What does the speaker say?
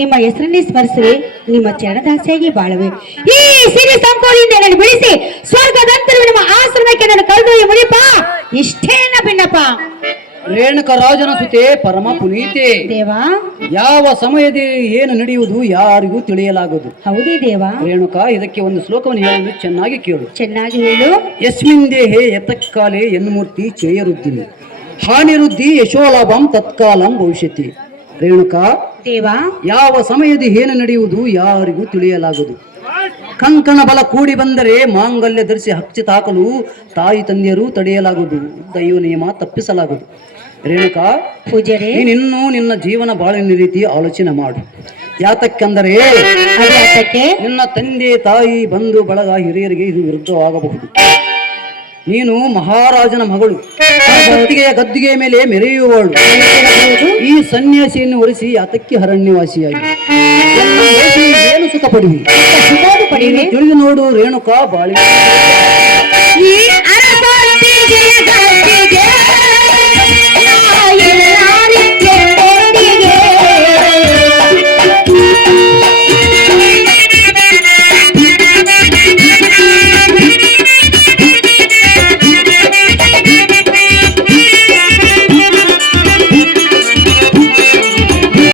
ನಿಮ್ಮ ಹೆಸರನ್ನೇ ಸ್ಮರಿಸುವೆ, ನಿಮ್ಮ ಚರಣದಾಸೆಯಾಗಿ ಬಾಳುವೆ. ಈ ಸಿರಿ ಸಂಕೋಲೆಯಿಂದ ನಾನು ಬಿಡಿಸಿ ಸ್ವರ್ಗದಂತರು ನಿಮ್ಮ ಆಶ್ರಮಕ್ಕೆ ನಾನು ಕರೆದೊಯ್ಯ ಮುಡಿಪ. ಇಷ್ಟೇನ ಭಿನ್ನಪ್ಪ. ರೇಣುಕರಾಜನ ಸುತೆ ಪರಮ ಪುನೀತೆ. ದೇವಾ, ಯಾವ ಸಮಯದಲ್ಲಿ ಏನು ನಡೆಯುವುದು ಯಾರಿಗೂ ತಿಳಿಯಲಾಗದು. ಹೌದೇ ದೇವಾ. ರೇಣುಕಾ, ಇದಕ್ಕೆ ಒಂದು ಶ್ಲೋಕವನ್ನು ಹೇಳಲು ಚೆನ್ನಾಗಿ ಕೇಳು. ಚೆನ್ನಾಗಿ ಹೇಳು. ಯಸ್ಮಿನ್ ದೇಹೆ ಯತಕ್ಕಾಲೆ ಎನ್ಮೂರ್ತಿ ಚೇಯರುದ್ದಿನಿ ಹಾನಿರುದ್ದಿ ಯಶೋಲಾಭಂ ತತ್ಕಾಲಂ ಭವಿಷ್ಯತಿ. ರೇಣುಕಾ ದೇವಾ, ಯಾವ ಸಮಯದಲ್ಲಿ ಏನು ನಡೆಯುವುದು ಯಾರಿಗೂ ತಿಳಿಯಲಾಗದು. ಕಂಕಣ ಬಲ ಕೂಡಿ ಬಂದರೆ ಮಾಂಗಲ್ಯ ಧರಿಸಿ ಹಚ್ಚಿ ತಾಕಲು ತಾಯಿ ತಂದೆಯರು ತಡೆಯಲಾಗುವುದು, ದೈವ ನಿಯಮ ತಪ್ಪಿಸಲಾಗುವುದು. ರೇಣುಕಾ, ಪೂಜಾರಿ, ನೀನಿನ್ನೂ ನಿನ್ನ ಜೀವನ ಬಾಳಿನ ರೀತಿ ಆಲೋಚನೆ ಮಾಡು. ಯಾತಕ್ಕೆಂದರೆ ನಿನ್ನ ತಂದೆ ತಾಯಿ ಬಂಧು ಬಳಗ ಹಿರಿಯರಿಗೆ ಇದು ವಿರುದ್ಧವಾಗಬಹುದು. ನೀನು ಮಹಾರಾಜನ ಮಗಳು, ಗದ್ದಿಗೆಯ ಮೇಲೆ ಮೆರೆಯುವವಳು. ಈ ಸನ್ಯಾಸಿಯನ್ನು ಒರೆಸಿ ಯಾತಕ್ಕೆ ಅರಣ್ಯವಾಸಿಯಾಗಿ ಏನು ಸುಖ ಪಡುವಿ? ತಿಳಿದು ನೋಡು ರೇಣುಕಾ ಬಾಳಿ.